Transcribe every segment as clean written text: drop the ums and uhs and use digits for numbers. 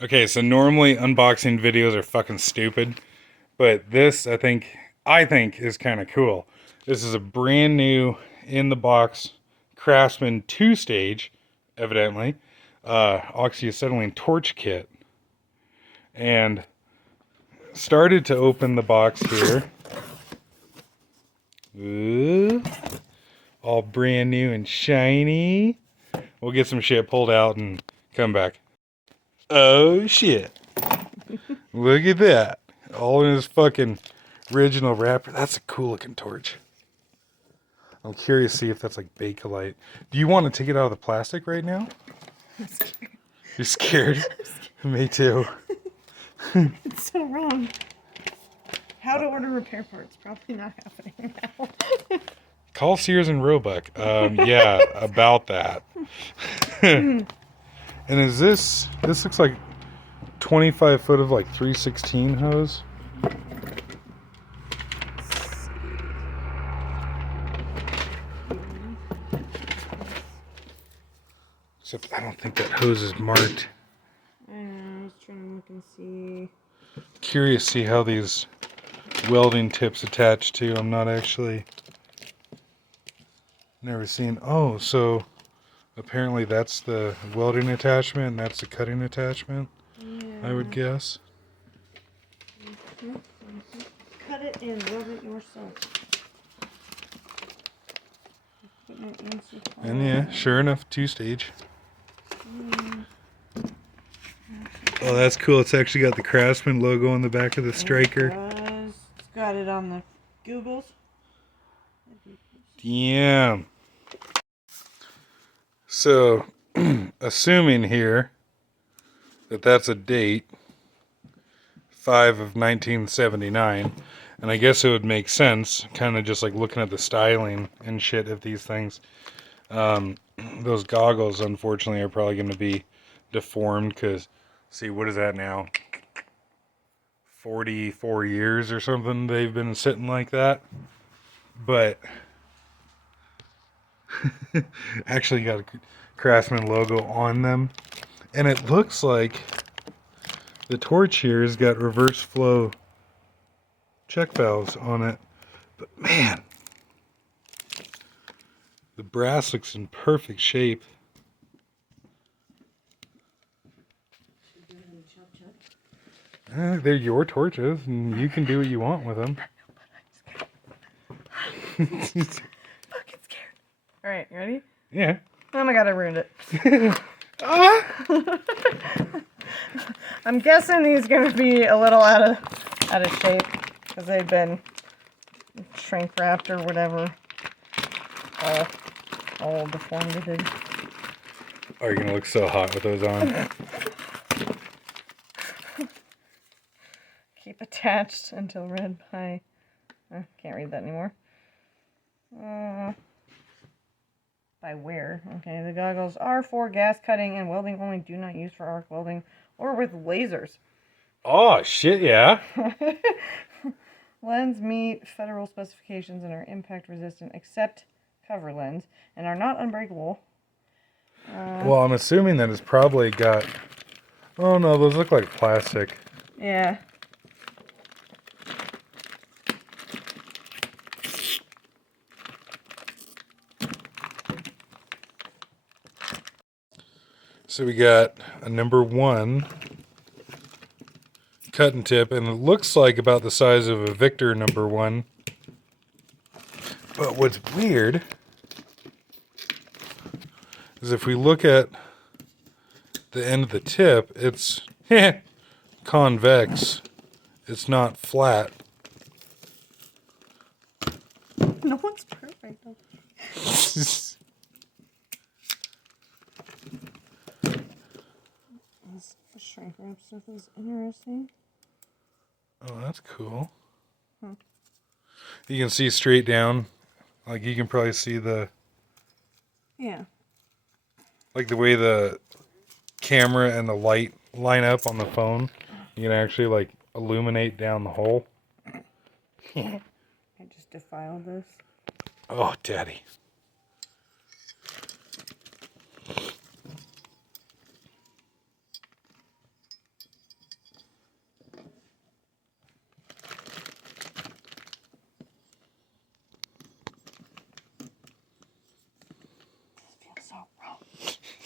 Okay, so normally unboxing videos are fucking stupid, but this I think is kind of cool. This is a brand new in the box Craftsman 2-stage, evidently, oxyacetylene torch kit, and started to open the box here. Ooh, all brand new and shiny. We'll get some shit pulled out and come back. Oh shit. Look at that. All in his fucking original wrapper. That's a cool looking torch. I'm curious to see if that's like Bakelite. Do you want to take it out of the plastic right now? I'm scared. You're scared? Me too. It's so wrong. How to order repair parts. Probably not happening now. Call Sears and Roebuck. Yeah, about that. And is this looks like 25 foot of like 316 hose? Except I don't think that hose is marked. I was trying to look and see. Curious to see how these welding tips attach to. I'm not actually never seen. Oh, so apparently that's the welding attachment and that's the cutting attachment. Yeah. I would guess. Cut it and weld it yourself. And yeah, sure enough, 2-stage. Oh, that's cool. It's actually got the Craftsman logo on the back of the striker. It's got it on the Googles. Damn. So, assuming here that that's a date, 5 of 1979, and I guess it would make sense, kind of just like looking at the styling and shit of these things. Those goggles, unfortunately, are probably going to be deformed because, see, what is that now? 44 years or something they've been sitting like that. But actually got a Craftsman logo on them. And it looks like the torch here has got reverse flow check valves on it. But man, the brass looks in perfect shape. They're your torches, and you can do what you want with them. Fucking scared. Alright, you ready? Yeah. Oh my god, I ruined it. I'm guessing these are gonna be a little out of shape because they've been shrink wrapped or whatever. All deformed. Oh, you're gonna look so hot with those on. Keep attached until read by. Can't read that anymore. By where? Okay, the goggles are for gas cutting and welding only. Do not use for arc welding or with lasers. Oh shit, yeah. Lens meet federal specifications and are impact resistant except cover lens and are not unbreakable. Well, I'm assuming that it's probably got. Oh no, those look like plastic. Yeah. So we got a number 1 cutting tip, and it looks like about the size of a Victor number 1. But what's weird is if we look at the end of the tip, it's convex. It's not flat. No one's perfect. This shrink wrap stuff is interesting. Oh, that's cool. You can see straight down. Like you can probably see the like the way the camera and the light line up on the phone. You can actually like illuminate down the hole. I just defiled this. Oh, daddy.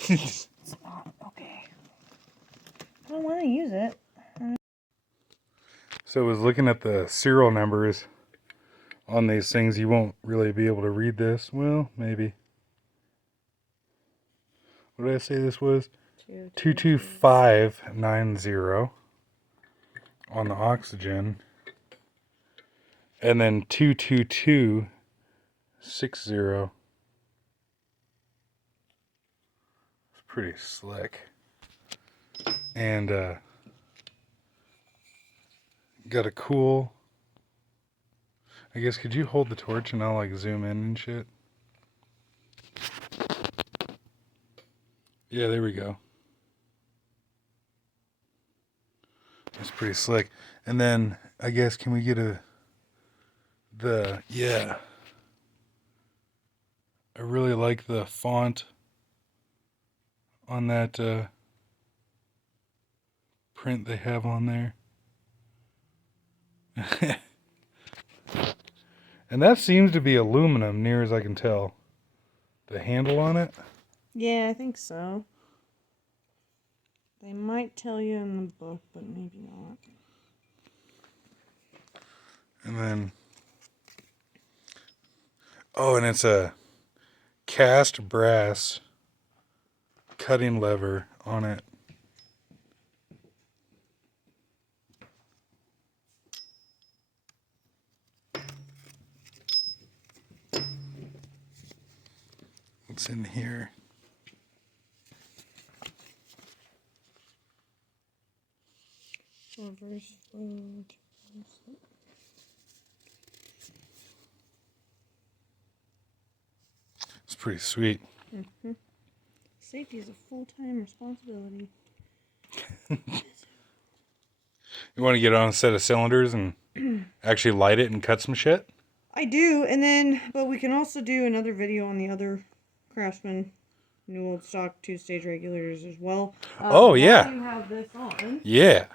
It's not okay. I don't want to use it. So I was looking at the serial numbers on these things. You won't really be able to read this. Well, maybe. What did I say this was? 22590 on the oxygen. And then 22260. It's pretty slick. And got a cool. I guess could you hold the torch and I'll like zoom in and shit? Yeah, there we go. That's pretty slick. And then I guess can we get yeah. I really like the font on that print they have on there. And that seems to be aluminum, near as I can tell. The handle on it. Yeah, I think so. They might tell you in the book, but maybe not. And then, oh, and it's a cast brass cutting lever on it. What's in here? Reverse flow. It's pretty sweet. Mm-hmm. Safety is a full-time responsibility. You want to get on a set of cylinders and actually light it and cut some shit? I do, but we can also do another video on the other Craftsman new old stock 2-stage regulators as well. Oh, yeah. While you have this on. Yeah.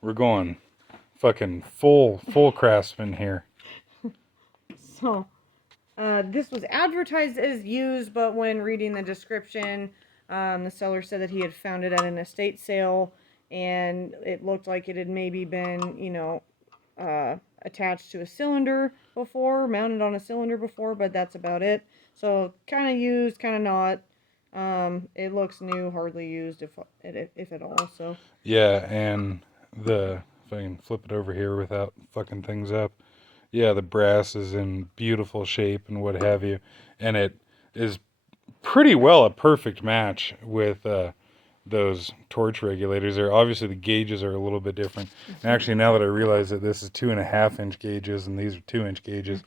We're going fucking full Craftsman here. So, this was advertised as used, but when reading the description, the seller said that he had found it at an estate sale, and it looked like it had maybe been, attached to a cylinder before, mounted on a cylinder before, but that's about it. So, kind of used, kind of not. It looks new, hardly used, if at all. So. Yeah, and if I can flip it over here without fucking things up. Yeah, the brass is in beautiful shape and what have you. And it is pretty well a perfect match with those torch regulators. Obviously the gauges are a little bit different. And actually, now that I realize that this is 2.5-inch gauges and these are 2-inch gauges.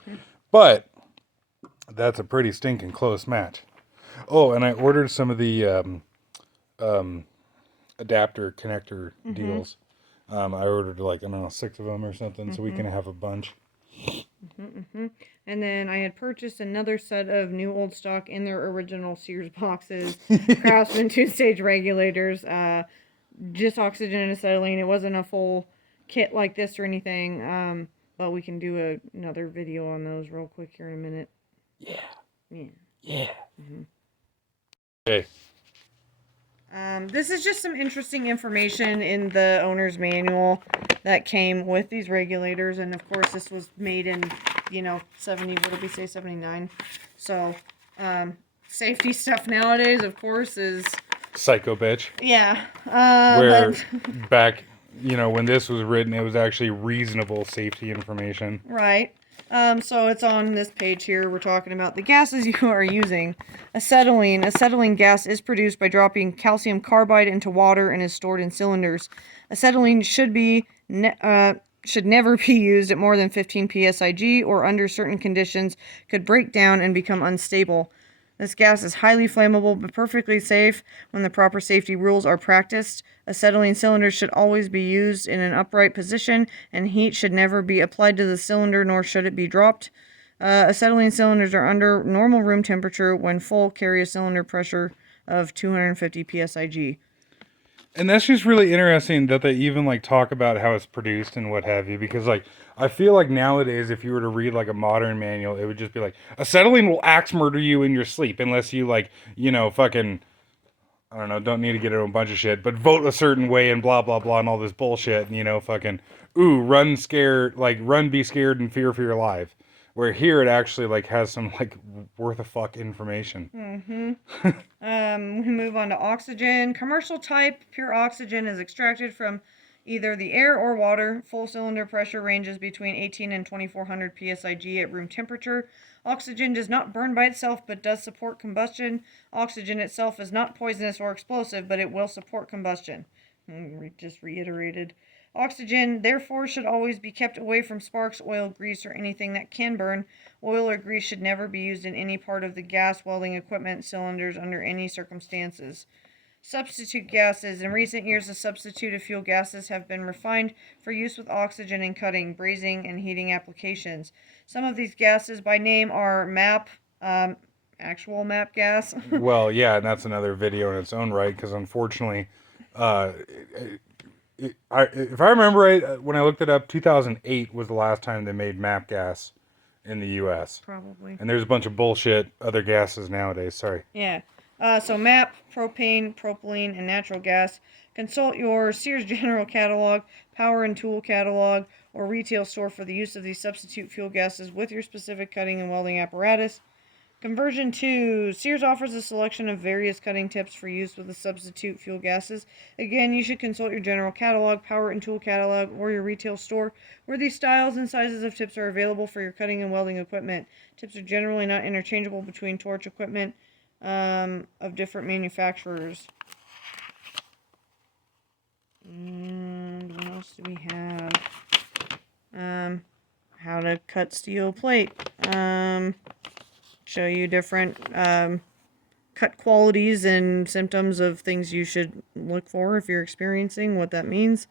But that's a pretty stinking close match. Oh, and I ordered some of the adapter connector deals. I ordered 6 of them or something, so we can have a bunch. And then I had purchased another set of new old stock in their original Sears boxes, Craftsman 2-stage regulators, just oxygen and acetylene. It wasn't a full kit like this or anything, but we can do another video on those real quick here in a minute. Yeah. Yeah. Okay. This is just some interesting information in the owner's manual that came with these regulators, and of course this was made in 79. So safety stuff nowadays, of course, is Psycho bitch. yeah. Where back when this was written, it was actually reasonable safety information. Right. So it's on this page here. We're talking about the gases you are using. Acetylene. Acetylene gas is produced by dropping calcium carbide into water and is stored in cylinders. Acetylene should never be used at more than 15 psig, or under certain conditions could break down and become unstable. This gas is highly flammable but perfectly safe when the proper safety rules are practiced. Acetylene cylinders should always be used in an upright position, and heat should never be applied to the cylinder, nor should it be dropped. Acetylene cylinders are under normal room temperature. When full, carry a cylinder pressure of 250 psig. And that's just really interesting that they even like talk about how it's produced and what have you, because like I feel like nowadays if you were to read like a modern manual, it would just be like acetylene will axe murder you in your sleep unless you like, fucking, I don't know, don't need to get into a bunch of shit, but vote a certain way and blah blah blah and all this bullshit and fucking run scared, like run be scared and fear for your life. Where here it actually like has some like worth a fuck information. We move on to oxygen. Commercial type pure oxygen is extracted from either the air or water. Full cylinder pressure ranges between 18 and 2400 psig at room temperature. Oxygen does not burn by itself but does support combustion. Oxygen itself is not poisonous or explosive, but it will support combustion. Just reiterated. Oxygen, therefore, should always be kept away from sparks, oil, grease, or anything that can burn. Oil or grease should never be used in any part of the gas welding equipment cylinders under any circumstances. Substitute gases. In recent years, the substituted fuel gases have been refined for use with oxygen in cutting, brazing, and heating applications. Some of these gases by name are MAP, actual MAP gas. Well, yeah, and that's another video in its own right, because unfortunately, uh, if I remember right, when I looked it up, 2008 was the last time they made MAP gas in the U.S. Probably. And there's a bunch of bullshit other gases nowadays. Sorry. Yeah. So MAP, propane, propylene, and natural gas. Consult your Sears General Catalog, Power and Tool Catalog, or retail store for the use of these substitute fuel gases with your specific cutting and welding apparatus. Conversion 2. Sears offers a selection of various cutting tips for use with the substitute fuel gases. Again, you should consult your general catalog, power and tool catalog, or your retail store, where these styles and sizes of tips are available for your cutting and welding equipment. Tips are generally not interchangeable between torch equipment of different manufacturers. And what else do we have? How to cut steel plate. Show you different cut qualities and symptoms of things you should look for if you're experiencing what that means.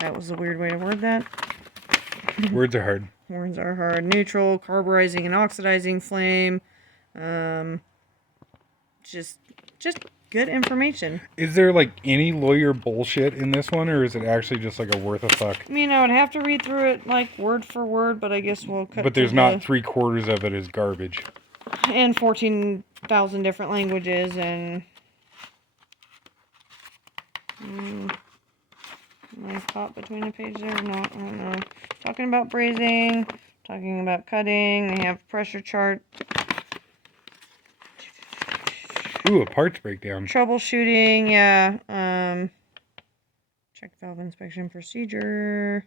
That was a weird way to word that. Words are hard. Words are hard. Neutral, carburizing and oxidizing flame. Just good information. Is there like any lawyer bullshit in this one, or is it actually just like a worth a fuck? I mean, I would have to read through it like word for word, but I guess we'll cut. But there's not 3/4 of it is garbage. And 14,000 different languages and. Am I caught between the pages there or not? I don't know. Talking about brazing, talking about cutting. They have pressure chart. Ooh, a parts breakdown. Troubleshooting, yeah. Check valve inspection procedure.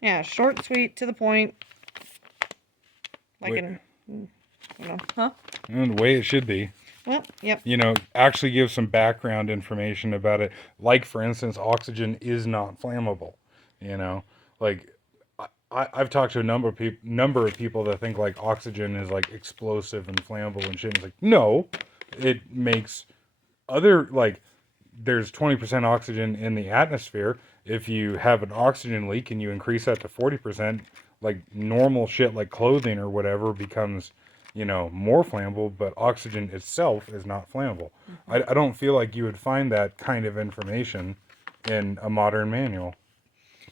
Yeah, short, sweet, to the point. Like Wait. Huh? And the way it should be. Well, yep. Actually give some background information about it. Like, for instance, oxygen is not flammable. Like, I've talked to a number of people that think like oxygen is like explosive and flammable and shit. And it's like, no, it makes other, like, there's 20% oxygen in the atmosphere. If you have an oxygen leak and you increase that to 40%, like normal shit like clothing or whatever becomes, more flammable, but oxygen itself is not flammable. I don't feel like you would find that kind of information in a modern manual.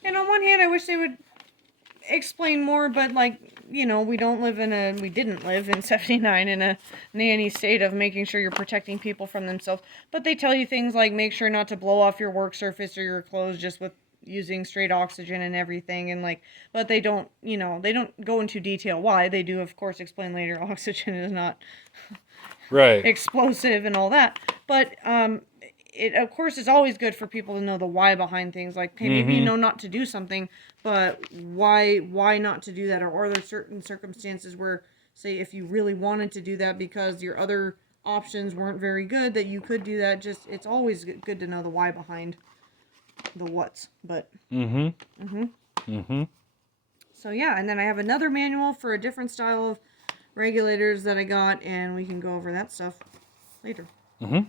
And on one hand, I wish they would explain more, but we didn't live in 79 in a nanny state of making sure you're protecting people from themselves. But they tell you things like make sure not to blow off your work surface or your clothes just with using straight oxygen and everything, and but they don't go into detail why. They do, of course, explain later oxygen is not right explosive and all that, but it of course is always good for people to know the why behind things, like, hey, maybe you know not to do something, but why not to do that, or are there certain circumstances where, say, if you really wanted to do that because your other options weren't very good, that you could do that. Just, it's always good to know the why behind the what's, but so yeah. And then I have another manual for a different style of regulators that I got, and we can go over that stuff later. And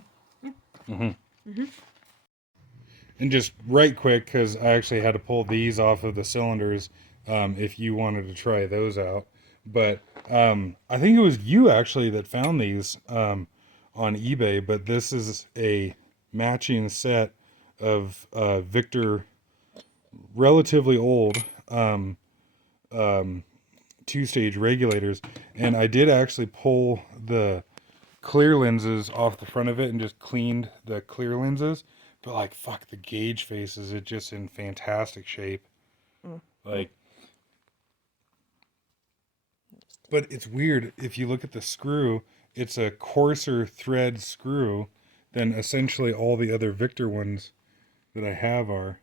just right quick, because I actually had to pull these off of the cylinders, if you wanted to try those out. But I think it was you actually that found these on on eBay, but this is a matching set of Victor relatively old two-stage regulators, and I did actually pull the clear lenses off the front of it and just cleaned the clear lenses, but like fuck, the gauge faces, it's just in fantastic shape. Like, but it's weird if you look at the screw, it's a coarser thread screw than essentially all the other Victor ones that I have are.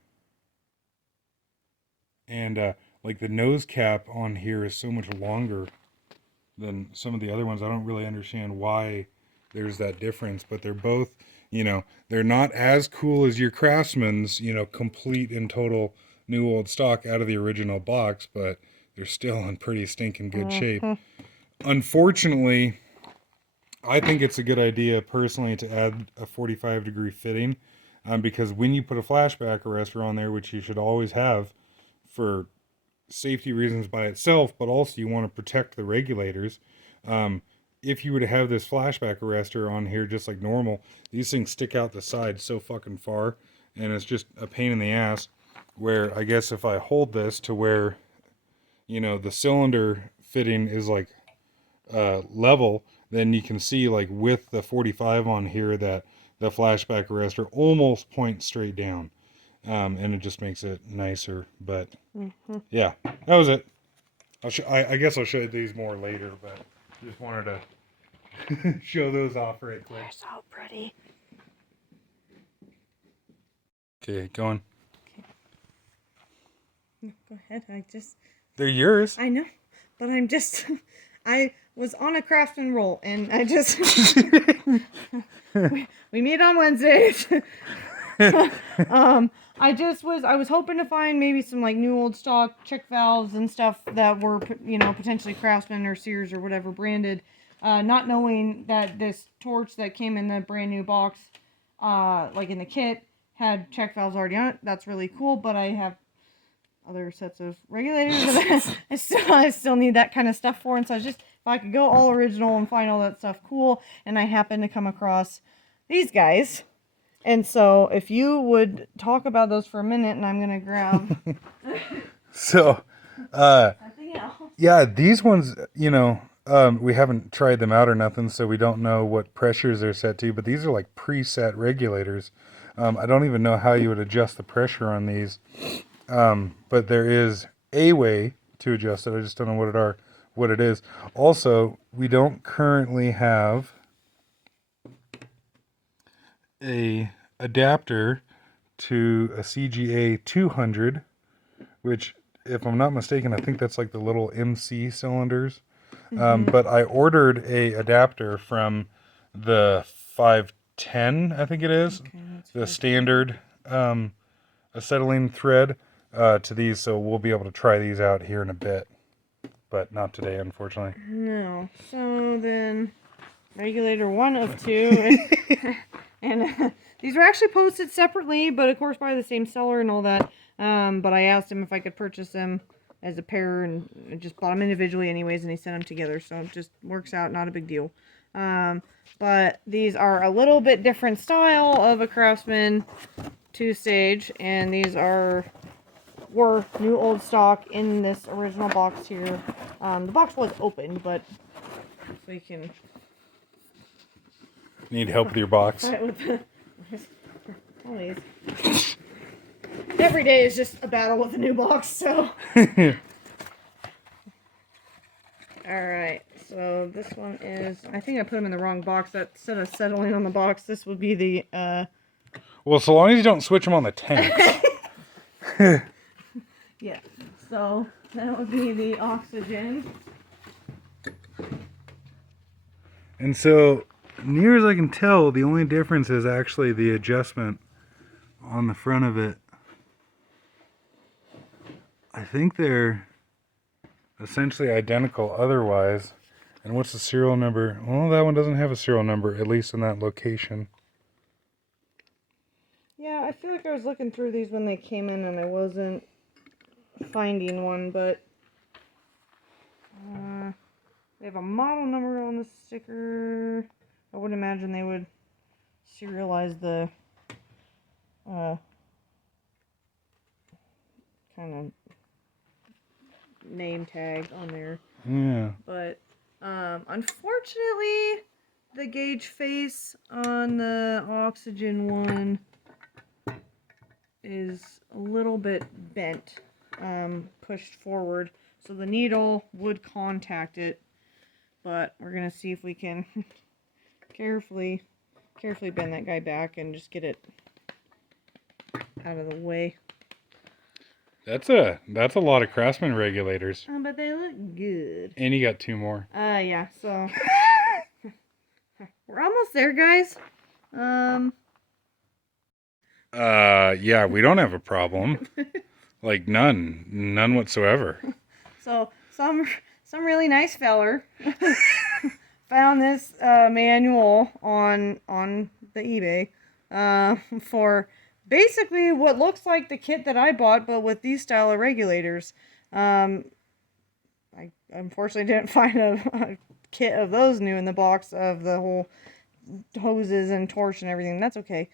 And like the nose cap on here is so much longer than some of the other ones. I don't really understand why there's that difference, but they're both, they're not as cool as your Craftsman's, complete and total new old stock out of the original box, but they're still in pretty stinking good shape. Unfortunately, I think it's a good idea personally to add a 45-degree fitting, because when you put a flashback arrestor on there, which you should always have for safety reasons by itself, but also you want to protect the regulators. If you were to have this flashback arrestor on here just like normal, these things stick out the side so fucking far, and it's just a pain in the ass. Where I guess if I hold this to where, the cylinder fitting is like level, then you can see like with the 45 on here that the flashback arrestor almost points straight down. And it just makes it nicer. But yeah, that was it. I guess I'll show you these more later, but just wanted to show those off right quick. They're so pretty. Okay, go on. No, go ahead. They're yours. I know, but I was on a Craftsman roll, and I just, we meet on Wednesdays. I was hoping to find maybe some like new old stock check valves and stuff that were, potentially Craftsman or Sears or whatever branded, not knowing that this torch that came in the brand new box, like in the kit, had check valves already on it. That's really cool, but I have other sets of regulators that I still need that kind of stuff for, and so if I could go all original and find all that stuff cool, and I happened to come across these guys. And so, if you would talk about those for a minute, and I'm gonna grab. So, Nothing else. yeah, these ones, we haven't tried them out or nothing, so we don't know what pressures they're set to. But these are like preset regulators. I don't even know how you would adjust the pressure on these. But there is a way to adjust it. I just don't know what it is. Also, we don't currently have a adapter to a CGA 200, which, if I'm not mistaken, I think that's like the little MC cylinders. But I ordered a adapter from the 510, I think it is, the standard acetylene thread to these, so we'll be able to try these out here in a bit, but not today, unfortunately. No. So then, regulator 1 of 2, and these were actually posted separately, but of course by the same seller and all that. But I asked him if I could purchase them as a pair, and I just bought them individually anyways, and he sent them together, so it just works out, not a big deal. But these are a little bit different style of a Craftsman 2-stage, and these were new old stock in this original box here. The box was open, but so you can Need help with your box? all these. Every day is just a battle with a new box, so. Alright, so this one is, I think I put them in the wrong box. That said acetylene on the box. This would be the, Well, so long as you don't switch them on the tank. yeah, so that would be the oxygen. And so, near as I can tell, the only difference is actually the adjustment on the front of it. I think they're essentially identical otherwise. And what's the serial number? Well, that one doesn't have a serial number, at least in that location. Yeah, I feel like I was looking through these when they came in and I wasn't finding one, but they have a model number on the sticker. I would imagine they would serialize the kind of name tag on there. Yeah. But unfortunately, the gauge face on the oxygen one is a little bit bent, pushed forward, so the needle would contact it. But we're gonna see if we can carefully bend that guy back and just get it out of the way. That's a lot of Craftsman regulators. But they look good. And you got 2 more. Yeah, so we're almost there, guys. Yeah, we don't have a problem. Like none whatsoever. So some really nice feller found this manual on the eBay for basically what looks like the kit that I bought, but with these style of regulators. I unfortunately didn't find a kit of those new in the box of the whole hoses and torch and everything. That's okay.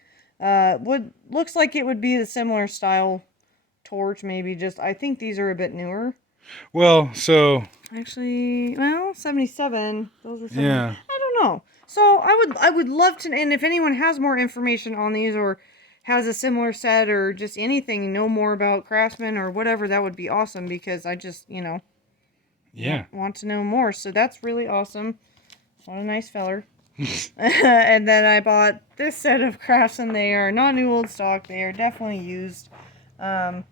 Looks like it would be the similar style torch, maybe just I think these are a bit newer. Well, so Actually, well, 77. Those are 70. yeah. I don't know. So I would love to, and if anyone has more information on these or has a similar set or just anything, know more about Craftsman or whatever, that would be awesome because I just, Yeah. want to know more. So that's really awesome. What a nice feller. And then I bought this set of Craftsman. They are not new old stock. They are definitely used. But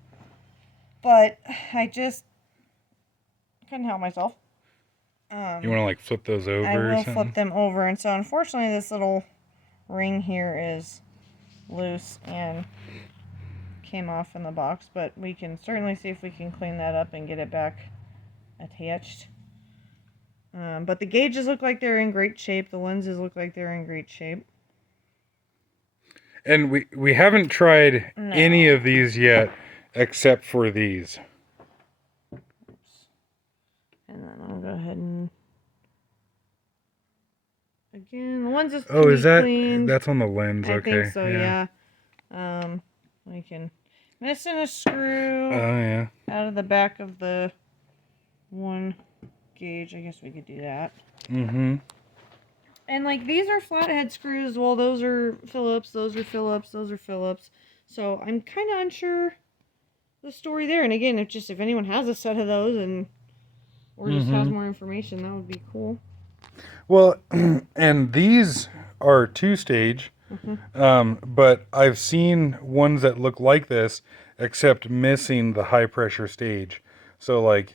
I just couldn't help myself. You want to like flip those over I or will something? flip them over. And so unfortunately this little ring here is loose and came off in the box. But we can certainly see if we can clean that up and get it back attached. But the gauges look like they're in great shape. The lenses look like they're in great shape. And we haven't tried No. any of these yet, except for these. And then I'll go ahead and again, the lenses can Oh, be is that cleaned. that's on the lens? I Okay. think so, yeah. We can missing a screw Oh yeah. out of the back of the one gauge. I guess we could do that. Mm-hmm. And like these are flathead screws. Well, those are Phillips. Those are Phillips. Those are Phillips. So I'm kind of unsure the story there. And again, if anyone has a set of those and or just has more information, that would be cool. Well, and these are 2-stage, but I've seen ones that look like this, except missing the high pressure stage. So like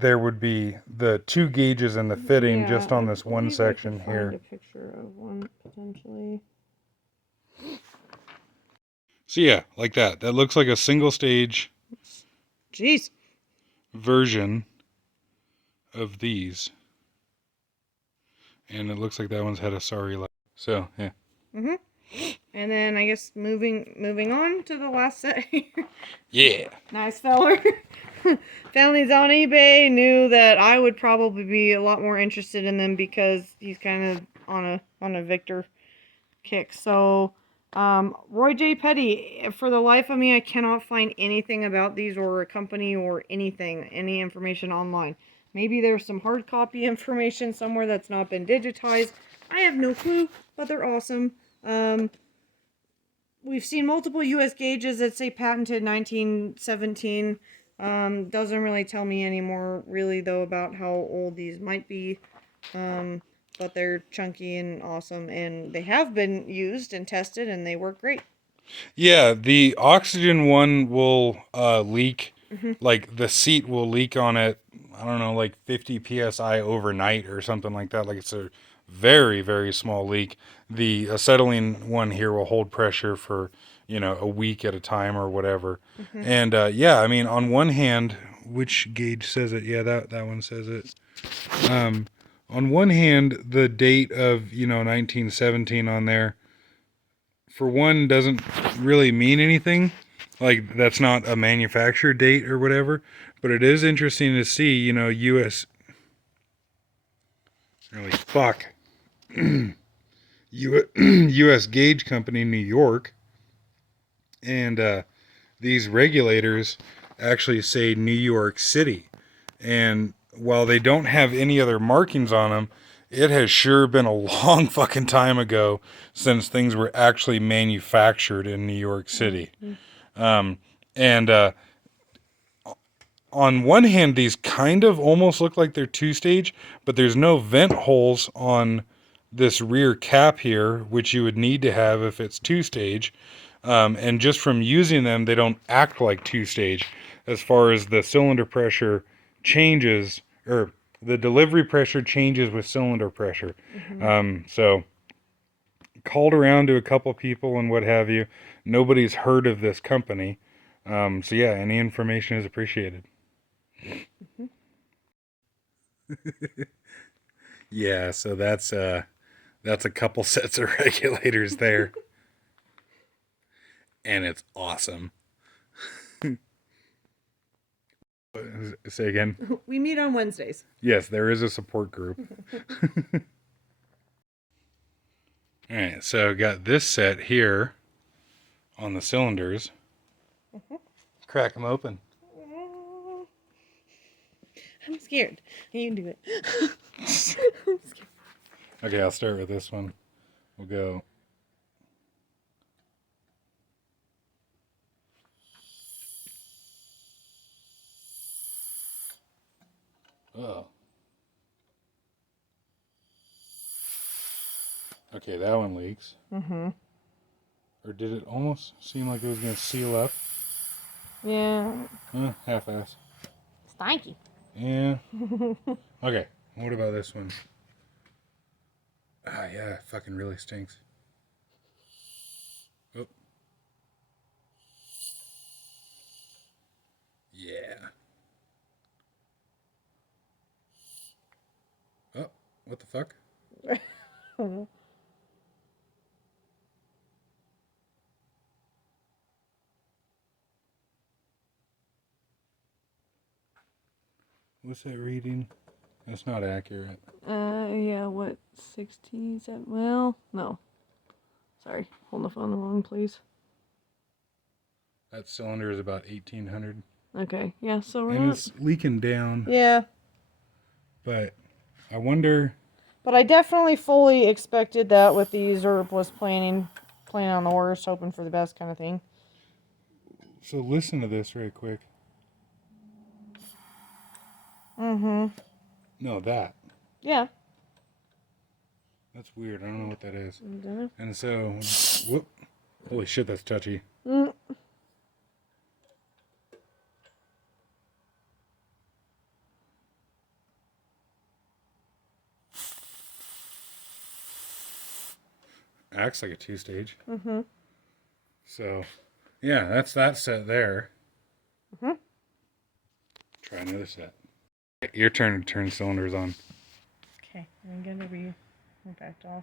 there would be the 2 gauges and the fitting just on this one section here. Find a picture of one potentially. So yeah, like that. That looks like a single stage Jeez. version of these. And it looks like that one's had a sorry life. So, yeah. And then I guess moving on to the last set here. Yeah. Nice feller. Found these on eBay. Knew that I would probably be a lot more interested in them because he's kind of on a Victor kick. So, Roy J. Petty. For the life of me, I cannot find anything about these or a company or anything, any information online. Maybe there's some hard copy information somewhere that's not been digitized. I have no clue, but they're awesome. We've seen multiple US gauges that say patented 1917. Doesn't really tell me anymore, really, though, about how old these might be. But they're chunky and awesome, and they have been used and tested, and they work great. Yeah, the oxygen one will leak. Like the seat will leak on it, I don't know, like 50 psi overnight or something like that. Like it's a very, very small leak. The acetylene one here will hold pressure for, a week at a time or whatever. And yeah, I mean, on one hand, which gauge says it? Yeah, that one says it. On one hand, the date of, 1917 on there, for one, doesn't really mean anything. Like, that's not a manufacturer date or whatever. But it is interesting to see, US... Really, fuck. U.S. Gauge Company, New York, and these regulators actually say New York City. And while they don't have any other markings on them, it has sure been a long fucking time ago since things were actually manufactured in New York City. And on one hand, these kind of almost look like they're two-stage, but there's no vent holes on this rear cap here, which you would need to have if it's two-stage. And just from using them, they don't act like two-stage as far as the cylinder pressure changes, or the delivery pressure changes with cylinder pressure. So called around to a couple people and what have you. Nobody's heard of this company. So yeah, any information is appreciated. Yeah, so that's a couple sets of regulators there. And it's awesome. Say again. We meet on Wednesdays. Yes, there is a support group. All right, so got this set here on the cylinders. Crack them open. I'm scared. You can do it. I'm scared. Okay, I'll start with this one. We'll go. Oh. Okay, that one leaks. Mm-hmm. Or did it almost seem like it was going to seal up? Yeah. Half-ass. Stanky. Yeah. Okay, what about this one? Ah, yeah, it fucking really stinks. Oh. Yeah. Oh, what the fuck? What's that reading? That's not accurate. Yeah, what, 67? Well, no. Sorry, holding the phone the wrong place. That cylinder is about 1800. Okay, yeah, so we're And not... it's leaking down. Yeah. But I wonder... But I definitely fully expected that with these, or was planning on the worst, hoping for the best kind of thing. So listen to this right quick. Mm-hmm. No, that. Yeah. That's weird. I don't know what that is. Mm-hmm. And so, whoop. Holy shit, that's touchy. Mm. Acts like a two-stage. Mm-hmm. So, yeah, that's that set there. Mm-hmm. Try another set. Your turn to turn cylinders on. Okay, I'm gonna be backed off.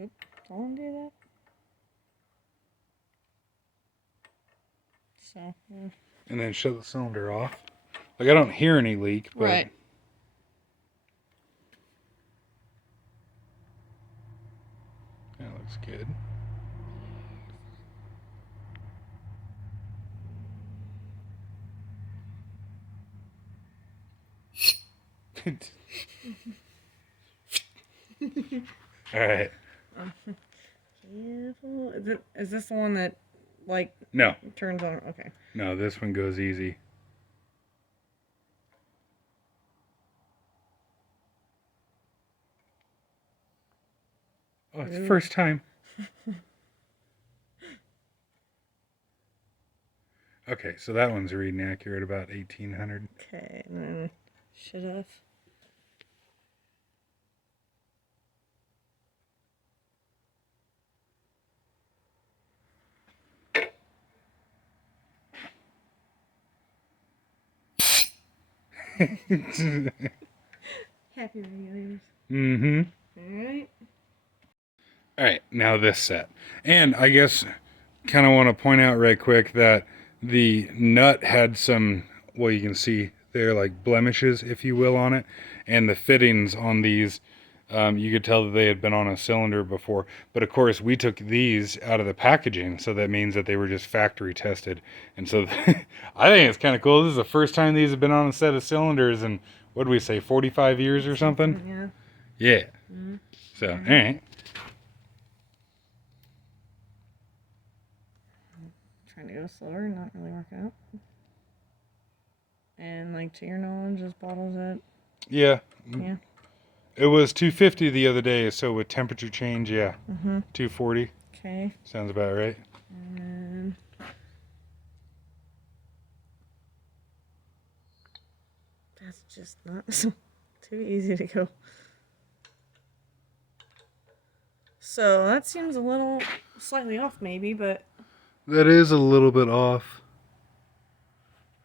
Oop, don't do that. So, yeah. And then shut the cylinder off. Like, I don't hear any leak, but... Right. That looks good. All right. Careful. Is this the one that, like, No. turns on? Okay. No, this one goes easy. Oh, it's the first time. Okay, so that one's reading accurate, about 1800. Okay, and then shut off. Happy regulators. Mm-hmm. Alright. All right, now this set. And I guess kind of want to point out right quick that the nut had some, well, you can see there, like blemishes, if you will, on it. And the fittings on these, you could tell that they had been on a cylinder before. But of course, we took these out of the packaging, so that means that they were just factory tested. And so I think it's kind of cool. This is the first time these have been on a set of cylinders in, what do we say, 45 years or something? Yeah. Yeah. So, all right. Trying to go slower, not really working out. And like to your knowledge, this bottle's at Yeah. yeah. It was 250 the other day, so with temperature change, yeah. 240. Okay. Sounds about right. And that's just not too easy to go. So that seems a little slightly off maybe, but That is a little bit off.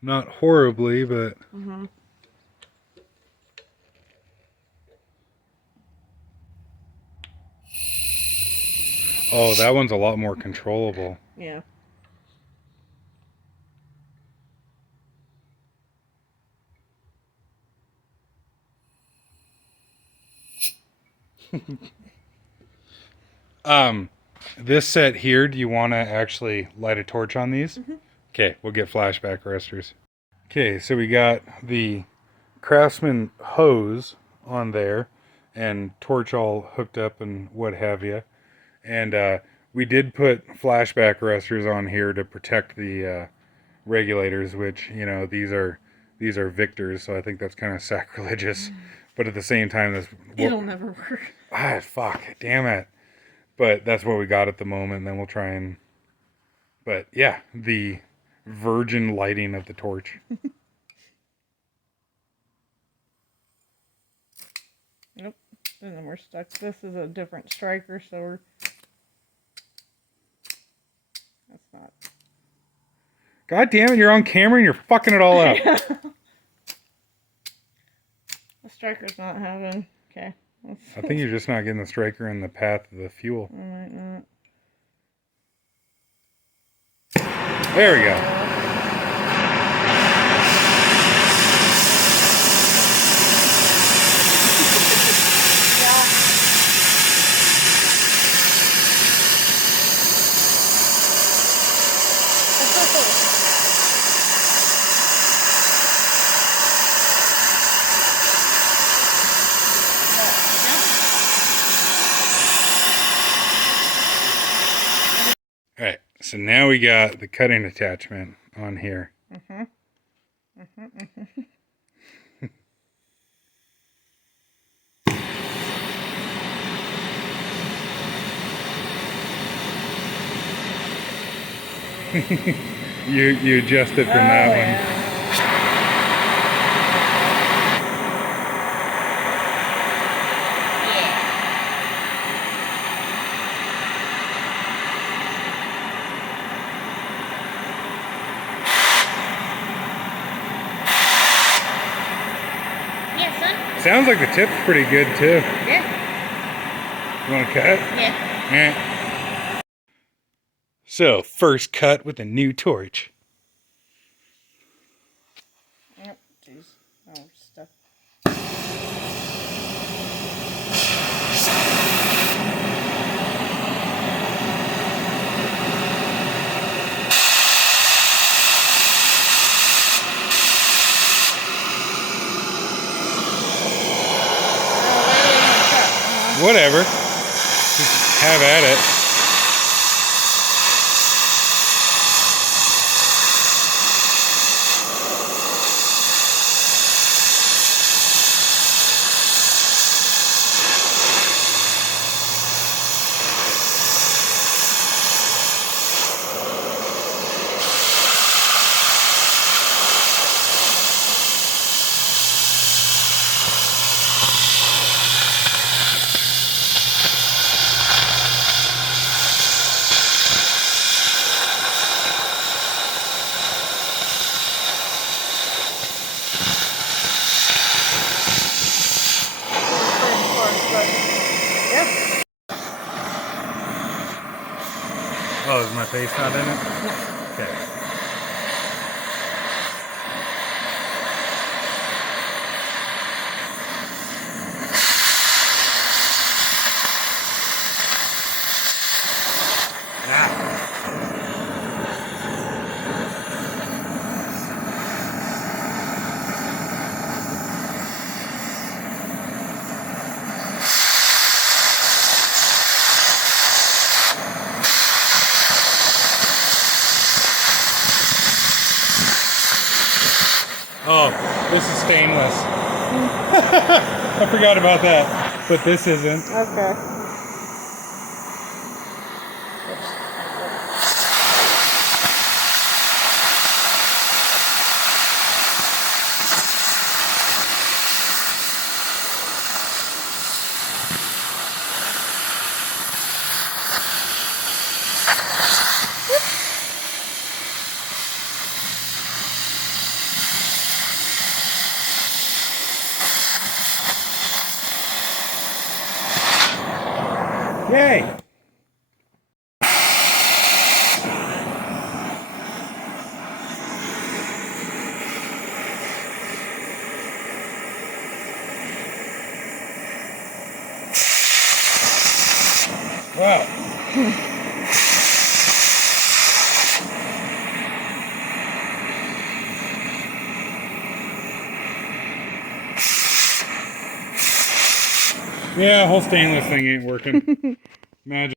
Not horribly, but oh, that one's a lot more controllable. yeah. This set here, do you want to actually light a torch on these? Okay, we'll get flashback arresters. Okay, so we got the Craftsman hose on there and torch all hooked up and what have you. And we did put flashback arresters on here to protect the regulators, which, you know, these are Victors, so I think that's kind of sacrilegious. But at the same time, that's It'll never work. ah, fuck, damn it. But that's what we got at the moment, and then we'll try and... But yeah, the virgin lighting of the torch. Nope. And then we're stuck. This is a different striker, so we're... That's not... God damn it, you're on camera and you're fucking it all up. The striker's not having... Okay. I think you're just not getting the striker in the path of the fuel. I might not. There we go. Alright, so now we got the cutting attachment on here. you adjust it from that one. Yeah, son. Sounds like the tip's pretty good too. Yeah. You want to cut? Yeah. Yeah. So, first cut with a new torch. Yep. Jeez. Oh, we're stuck. Whatever. Just have at it. Oh, is my face not in it? No. Okay. Oh, this is stainless. I forgot about that, but this isn't. Okay. Yay! Wow. Yeah, whole stainless thing ain't working. Imagine.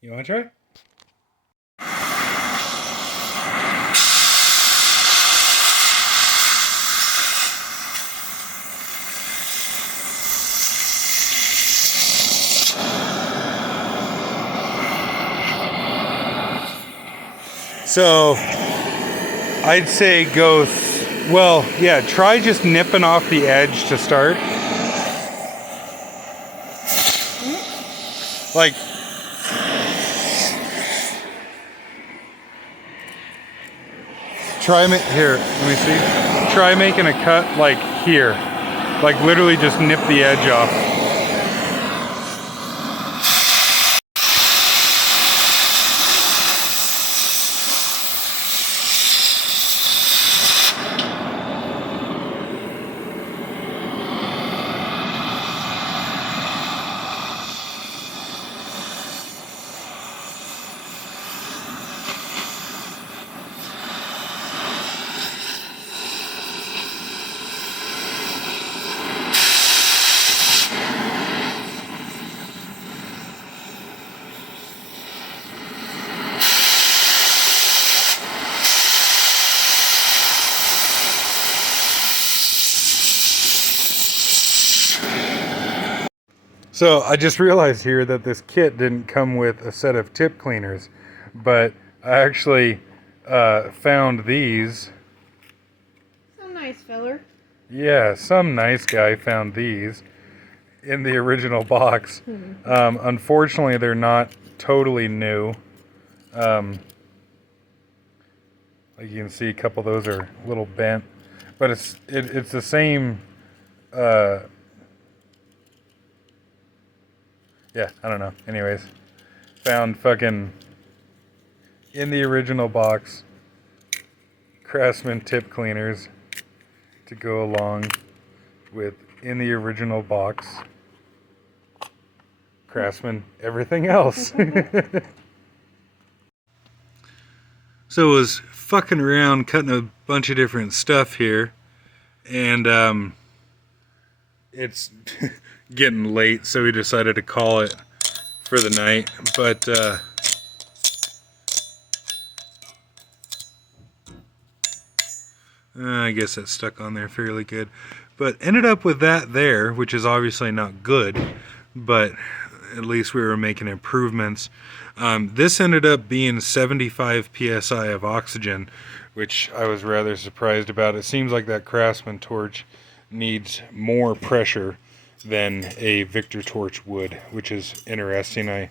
You want to try? So, I'd say go, well, yeah, try just nipping off the edge to start. Like, here, let me see. Try making a cut like here. Like literally just nip the edge off. So I just realized here that this kit didn't come with a set of tip cleaners, but I actually found these. So nice, feller. Yeah, some nice guy found these in the original box. Unfortunately, they're not totally new. Like you can see, a couple of those are a little bent, but it's the same. Yeah, I don't know. Anyways, found fucking in the original box Craftsman tip cleaners to go along with in the original box Craftsman everything else. So I was fucking around cutting a bunch of different stuff here, and it's getting late, so we decided to call it for the night. But I guess that's stuck on there fairly good. But ended up with that there, which is obviously not good, but at least we were making improvements. This ended up being 75 psi of oxygen, which I was rather surprised about. It seems like that Craftsman torch needs more pressure than a Victor torch would, which is interesting. I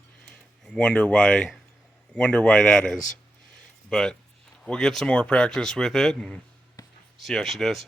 wonder why that is. But we'll get some more practice with it and see how she does.